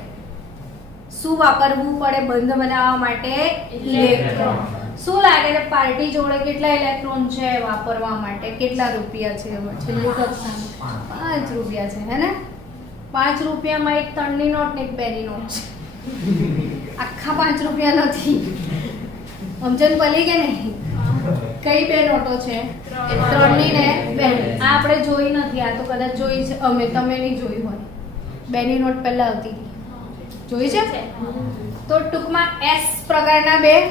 શું વાપરવું પડે બંધ બનાવવા માટે? ઇલેક્ટ્રોન. શું લાગે છે પાર્ટી જોડે કેટલા ઇલેક્ટ્રોન છે વાપરવા માટે? કેટલા રૂપિયા છે? છેલ્લી કક્ષામાં 5 રૂપિયા છે, હે ને? 5 રૂપિયામાં એક 3ની નોટ ને એક 2ની નોટ છે. આખા 5 રૂપિયા નથી. સમજણ પડી કે નહીં? કઈ 2 નોટો છે? 3ની ને 2ની. આ આપણે જોઈ નથી, આ તો કદાચ જોઈ છે અમે, તમે નહીં જોઈ હોય. 2ની નોટ પહેલા આવતી હતી, જોઈ છે? તો ટૂંકમાં S પ્રકારના 2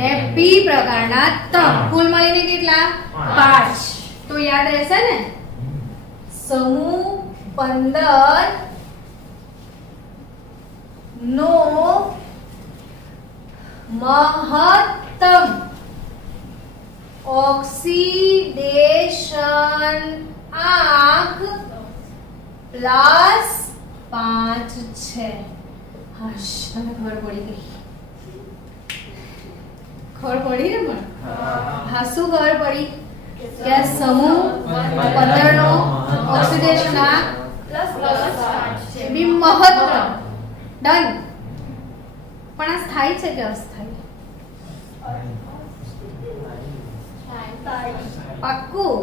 ને P પ્રકારના 3, કુલ મળીને કેટલા? 5. તો યાદ રહેશે ને? સમૂહ 15 નો મહત્તમ ઓક્સિડેશન આંક +5 છે. હશ, તમને ખબર પડી ગઈ? ખબર પડી ને? પણ હા, શું ખબર પડી? કે સમૂહ 15 નો ઓક્સિડેશન આંક +5 છે. બી મહત્તમ. ડન. પણ આ સ્થાયી છે કે અસ્થાયી? પાક્કું?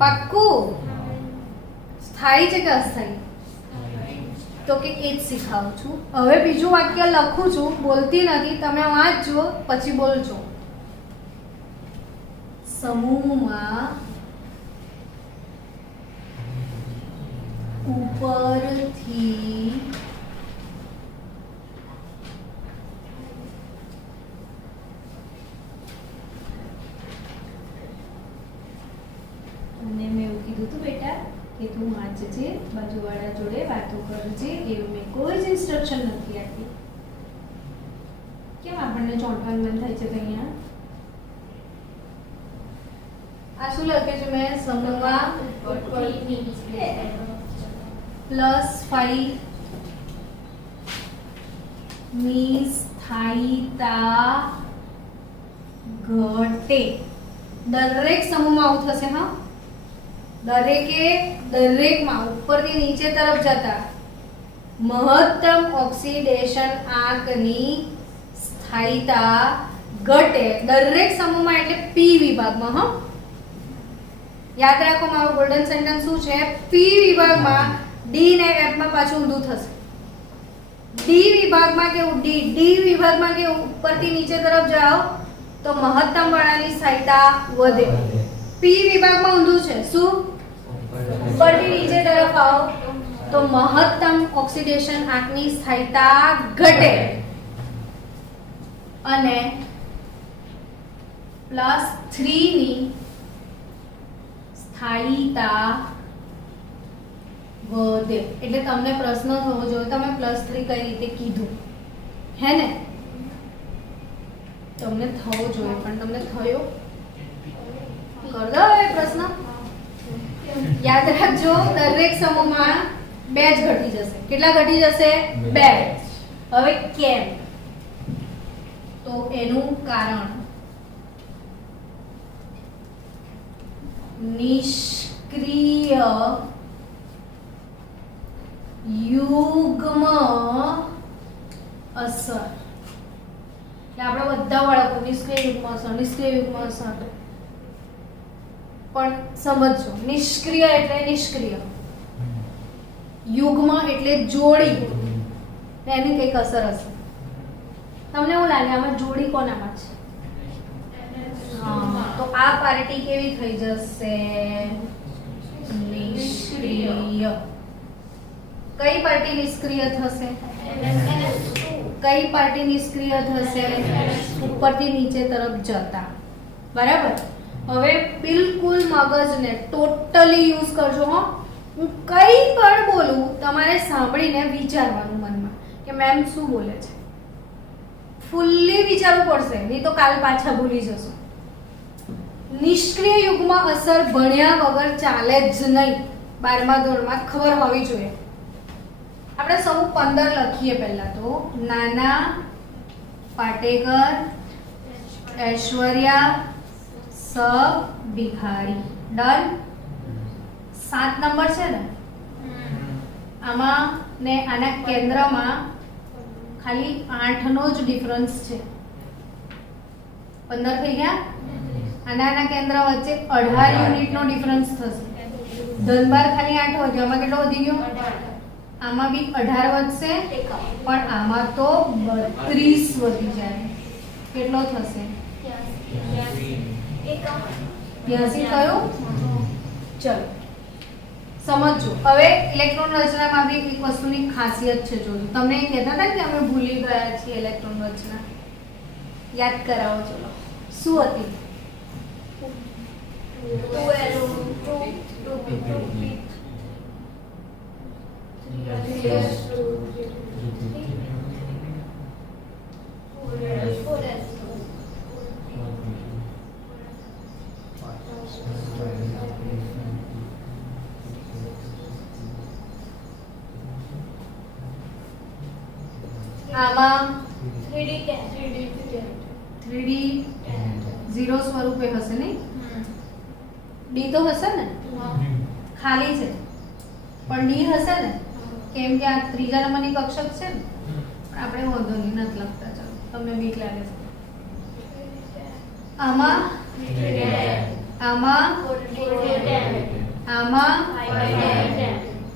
પાક્કું? સ્થાયી છે કે અસ્થાયી? તો કે એ જ શીખવાડું છું. હવે બીજું વાક્ય લખું છું, બોલતી નથી, તમે વાંચજો પછી બોલજો. સમૂહમાં ઉપરથી અને મેં એવું કીધું હતું બેટા કે તું વાંચજે, બાજુવાળા જોડે વાતો કરજે, એવું મેં કોઈ જ ઇન્સ્ટ્રક્શન નથી આપી. કેમ આપણને ચોંટવાનું મન થાય છે? તો અહીંયા આ શું લખે છે મેં? સમૂહમાં +5 ની સ્થાયીતા ઘટે. દરેક સમૂહમાં આવું થશે. હા, દરેકમાં ઉપરથી નીચે તરફ જતા મહત્તમ ઓક્સિડેશન આંકની સ્થાયીતા ઘટે. દરેક સમૂહમાં એટલે પી વિભાગમાં. હા, યાદ રાખો મારું ગોલ્ડન સેન્ટેન્સ શું છે? પી વિભાગમાં ડી ને એફ માં પાછું ઊંધું થશે. ડી વિભાગમાં કેવું? ડી વિભાગમાં કેવું? ઉપરથી નીચે તરફ જાઓ તો મહત્તમ વાળાની સ્થાયીતા વધે. પી વિભાગમાં ઊંધું છે. શું? ઉપરથી નીચે તરફ આવો તો મહત્તમ ઓક્સિડેશન આંકની સ્થાયીતા ઘટે. અને +3 ની સ્થાયીતા વધે. એટલે તમને પ્રશ્ન થવો જોઈએ તમે +3 કઈ રીતે કીધું, હે ને? તમને થવો જોઈએ પણ તમને થયો? કર દો એ પ્રશ્ન. યાદ રાખજો, દરેક સમૂહમાં 2 જ ઘટી જશે. કેટલા ઘટી જશે? 2. હવે કેમ? તો એનું કારણ નિષ્ક્રિય યુગ્મ અસર. એટલે આપણે બધા બાળકો નિષ્ક્રિય યુગ્મ અસર પણ સમજો. નિષ્ક્રિય એટલે નિષ્ક્રિય, યુગ્મ એટલે જોડી, એની કઈક અસર હશે. તમને એવું લાગે આમાં જોડી કોનામાં છે? હા, તો આ પાર્ટી કેવી થઈ જશે? નિષ્ક્રિય. કઈ પાર્ટી નિષ્ક્રિય થશે? કઈ પાર્ટી નિષ્ક્રિય થશે? ઉપરથી નીચે તરફ જતા. બરાબર. હવે બિલકુલ મગજને ટોટલી યુઝ કરજો. હો, હું કઈ પણ બોલું તમારે સાંભળીને વિચારવાનું મનમાં કે મેમ શું બોલે છે. ફૂલ્લી વિચારવું પડશે, નહીં તો કાલ પાછા ભૂલી જશો. નિષ્ક્રિય યુગ્મ અસર ભણ્યા વગર ચાલે જ નહીં. 12મા ધોરણમાં ખબર હોવી જોઈએ. આપણે સમૂહ 15 લખીએ. પહેલા તો નાના પાટેકર, ઐશ્વર્યા, ભિખારી. ડન. 7 નંબર છે ને આમાં, ને આના કેન્દ્રમાં ખાલી 8 નો જ ડિફરન્સ છે. 15 થઈ ગયા. આના કેન્દ્ર વચ્ચે 18 યુનિટ નો ડિફરન્સ થશે. ધનબાર ખાલી 8 વધ્યો. આમાં કેટલો વધી ગયો? આમાં બી 18 વધશે, પણ આમાં તો 32 વધી જાય. કેટલો થશે? 82 થયું. ચલો સમજો. હવે ઇલેક્ટ્રોન રચનામાં બી એક વસ્તુની ખાસિયત છે. જોજો, તમને એ કહેતા હતા કે અમે ભૂલી ગયા છીએ ઇલેક્ટ્રોન રચના. યાદ કરાવો. ચલો, શું હતી? આમાં 3D 0 સ્વરૂપે હશે નહીં? ડી તો હશે ને? ખાલી છે પણ ડી હશે ને? કેમ કે આ 3જા નંબરની કક્ષક છે ને. પણ આપણે વાંધો નહીં, નથી લખતા. ચાલો, તમને બીક લાગે છે. આમાં આમાં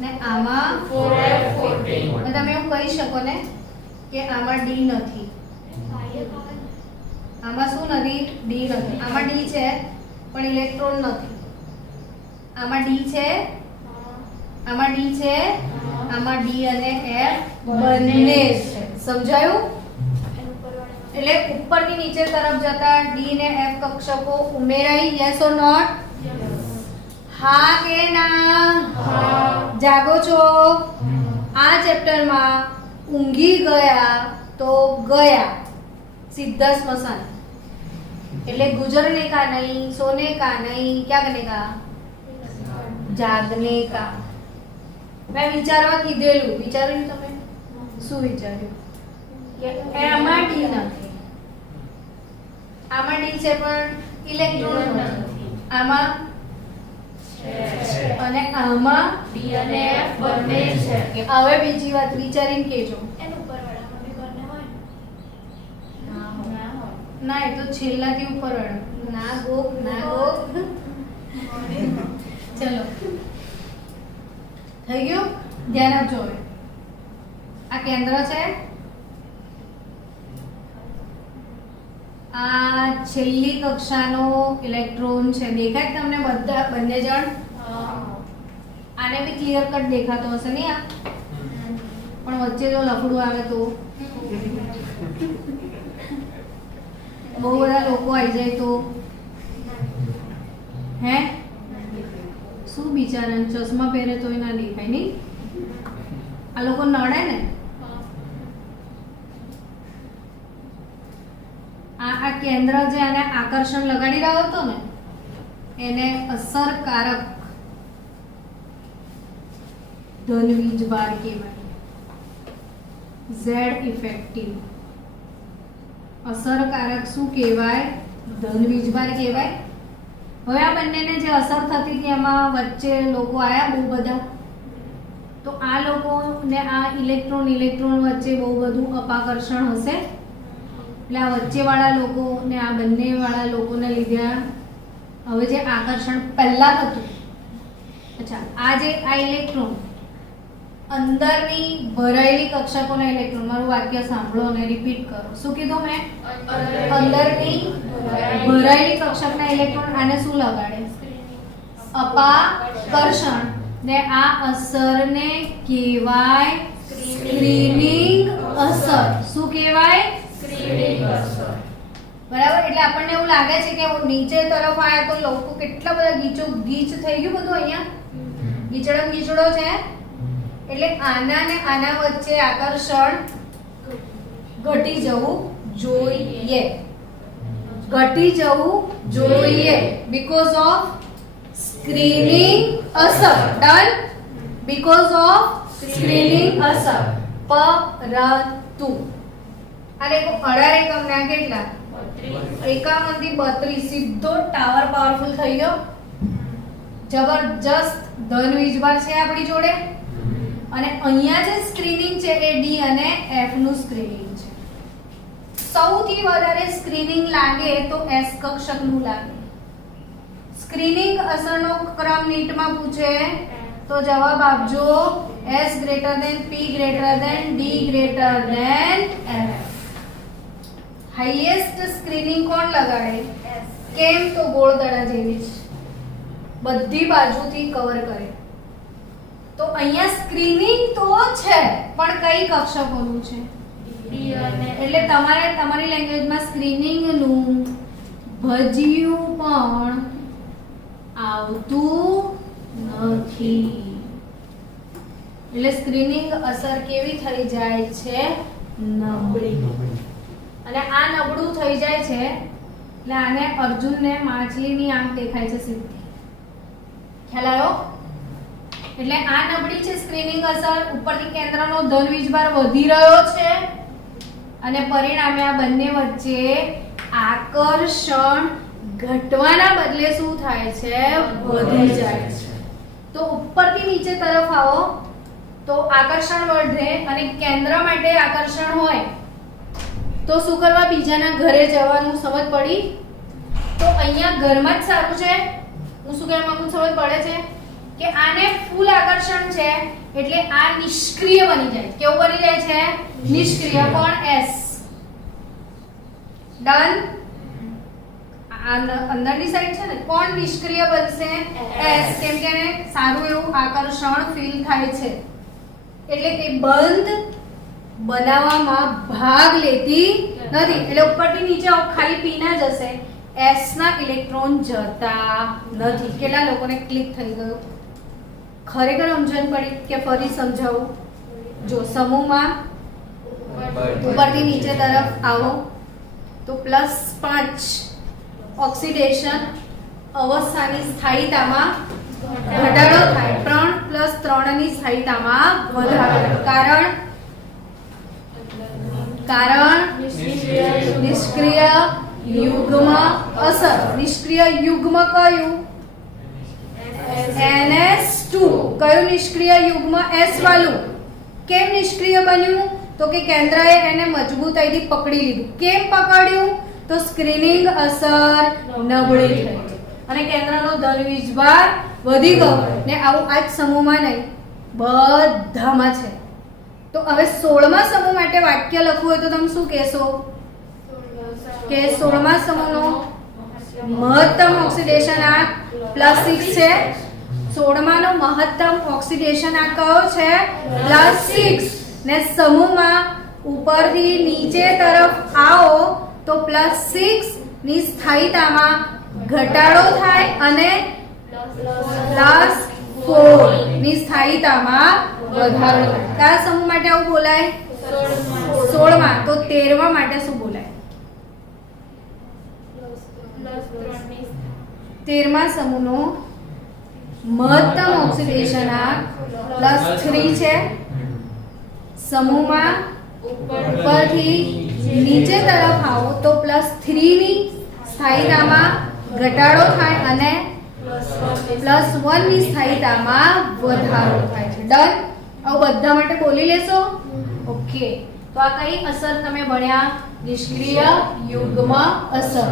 ને આમાં 4f14 અને તમે એવું કહી શકો ને કે આમાં ડી નથી, આમાં શું નથી? ડી નથી. આમાં ડી છે પણ ઇલેક્ટ્રોન નથી. આમાં ડી છે, આમાં ડી છે, આમાં ડી અને એફ બંને છે. સમજાયું? એટલે ઉપરથી નીચે તરફ જતા ડી ને એફ કક્ષકો ઉમેરાઈ. Yes or not? હા કે ના? જાગો છો? આ ચેપ્ટરમાં ઊંઘી ગયા તો ગયા સીधा स्मशान. એટલે गुजरने का नहीं, सोने का नहीं, क्या करने का? જાગને કા. મેં વિચારવા કીધેલું. વિચાર્યું તમે? શું વિચાર્યું? કે આમાં ડી નથી, આમાં ડી છે પણ ઇલેક્ટ્રોન નથી, આમાં અને આમાં ડી અને એફ બંને છે. હવે બીજી વાત વિચારીને કહેજો. એનું ઉપરવાળામાં બી બંને હોય ના, એ તો છેલ્લાથી ઉપર વાળો. ના ગો, ના ગો. ચલો થઈ ગયું? ધ્યાન આપજો. હવે આ કેન્દ્ર છે, આ છેલ્લી કક્ષાનો ઇલેક્ટ્રોન છે. દેખાય તમને બધા બંને જણ? આને બી ક્લિયર કટ દેખાતો હશે નહીં? આ પણ વચ્ચે જો લફડું આવે તો બહુ બધા લોકો આવી જાય તો હે શું બિચારા ચશ્મા પહેરે તોય ના દેખાય નહીં? આ લોકો નડે ને. આ કેન્દ્ર જે આને આકર્ષણ લગાડી રહ્યો હતો ને એને અસરકારક ધન વીજભાર કહેવાય. Z effective. અસરકારક શું કહેવાય? ધન વીજભાર કહેવાય. હવે આ બંનેને જે અસર થતી હતી એમાં વચ્ચે લોકો આયા બહુ બધા, તો આ લોકોને આ ઇલેક્ટ્રોન વચ્ચે બહુ બધું અપાકર્ષણ હશે. એટલે આ વચ્ચેવાળા લોકો ને આ બંનેવાળા લોકોને લીધે હવે જે આકર્ષણ પહેલા હતું, અચ્છા આ જે આ ઇલેક્ટ્રોન અંદરની ભરાયેલી કક્ષકોના ઇલેક્ટ્રોન, મારું વાક્ય સાંભળો અને રિપીટ કરો. શું કીધું મેં? અંદરની ભરાયેલી કક્ષકના ઇલેક્ટ્રોન આને શું લગાડે? અપાકર્ષણ. ને આ અસરને કહેવાય સ્ક્રીનિંગ અસર. શું કહેવાય? સ્ક્રીનિંગ અસર. બરાબર. એટલે આપણને એવું લાગે છે કે નીચે તરફ આયા તો લોકો કેટલા બધા ગીચો ગીચ થઈ ગયું બધું. અહીંયા ગીચડમ ગીચડો છે. એટલે આના ને આના વચ્ચે આકર્ષણ ઘટી જવું જોઈએ, ઘટી જવું જોઈએ બીકોઝ ઓફ સ્ક્રીનિંગ અસર. ડન? બીકોઝ ઓફ સ્ક્રીનિંગ અસર. પરંતુ આ દેખો 18 એકમના કેટલા? 51 થી 32 સીધો ટાવર પાવરફુલ થઈ ગયો. જબરજસ્ત ધન વીજભાર છે આપણી જોડે. અને અહીંયા જે સ્ક્રીનિંગ છે એ ડી અને એફ નું સ્ક્રીનિંગ છે. સૌથી વધારે સ્ક્રીનિંગ લાગે તો એસ કક્ષક નું લાગે. સ્ક્રીનિંગ અસરનો ક્રમ નીટમાં પૂછે તો જવાબ આપજો S greater than P greater than D greater than F. Highest screening કોણ લગાડે? કેમ? તો ગોળદડા જેવી જ બધી બાજુથી કવર કરે. તો અહીંયા સ્ક્રીનિંગ તો છે પણ કઈ કક્ષકોનું છે? એટલે તમારે તમારી લેંગ્વેજમાં સ્ક્રીનિંગ નું ભજિયું પણ આવતું નથી. એટલે સ્ક્રીનિંગ અસર કેવી થઈ જાય છે? નબળી. અને આ નબળું થઈ જાય છે એટલે આને અર્જુનને માછલીની આંખ દેખાય છે સીધી. ખ્યાલ આવ્યો? એટલે આ નબળી છે સ્ક્રીનિંગ અસર. ઉપરથી કેન્દ્રનો ધન વીજભાર વધી રહ્યો છે અને પરિણામે આ બંને વચ્ચે આકર્ષણ ઘટવાના બદલે શું થાય છે? વધી જાય છે. તો ઉપરથી નીચે તરફ આવો તો આકર્ષણ વધે અને કેન્દ્ર માટે આકર્ષણ હોય તો શું કરવા? બીજાના ઘરે જવાનું. સમજ પડી? તો અહીંયા ઘરમાં જ સારું છે. હું શું કહેવા માંગુ છું? સમજ પડે છે કે આને ફૂલ આકર્ષણ છે એટલે આ નિષ્ક્રિય બની જાય. કેવું બની જાય છે? નિષ્ક્રિય. કોણ? S. ડન. અંદરની સાઈડ છે ને, કોણ નિષ્ક્રિય બનશે? S. કેમ કે એને સારું એવું આકર્ષણ ફીલ થાય છે એટલે એ બંધ બનાવવામાં ભાગ લેતી નથી. એટલે ઉપરથી નીચે ખાલી P ના જશે, S ના ઇલેક્ટ્રોન જતા નથી. કેટલા લોકોને ક્લિક થઈ ગયું? ખરેખર સમજણ પડી કે ફરી સમજાવું? જો સમૂહમાં ઉપરથી નીચે તરફ આવો તો +5 ઓક્સિડેશન અવસ્થાની સ્થાયીતામાં ઘટાડો થાય. 3 + 3 ની સ્થાયીતામાં વધારો. કારણ નિષ્ક્રિય યુગ્મ અસર. નિષ્ક્રિય યુગ્મ કયું? NS2. કયું નિષ્ક્રિય યુગ્મ? S વાળું. કેમ નિષ્ક્રિય બન્યું? તો કે કેન્દ્રએ એને મજબૂતાઈથી પકડી લીધું. કેમ પકડ્યું? તો સ્ક્રીનિંગ અસર નબળી થઈ અને કેન્દ્રનો ધન વીજભાર વધી ગયો ને આવું આ જ સમૂહમાં નહીં બધામાં છે. તો હવે 16મા સમૂહ માટે વાક્ય લખવું હોય તો તમે શું કહેશો? કે 16મા સમૂહનો મહત્તમ ઓક્સિડેશન આંક +6 છે. 16માનો મહત્તમ ઓક્સિડેશન આંક કયો છે? +6. ને સમૂહમાં ઉપરથી નીચે તરફ આવો તો +6 ની સ્થાયીતામાં ઘટાડો થાય અને +4 ની સ્થાયીતામાં વધારો થાય. કયા સમૂહ માટે આવું બોલાય? 16માં. તો 13મા માટે શું બોલાય? 13મા સમૂહનો મહત્તમ ઓક્સિડેશન આંક +3 છે. સમૂહમાં ઉપરથી નીચે તરફ આવો તો +3 ની સ્થાયીતામાં ઘટાડો થાય અને +1 ની સ્થાયીતામાં વધારો થાય છે. ડન. આવું બધા માટે બોલી લેશો? ઓકે. તો આ કઈ અસર તમે ભણ્યા? નિષ્ક્રિય યુગ્મ અસર.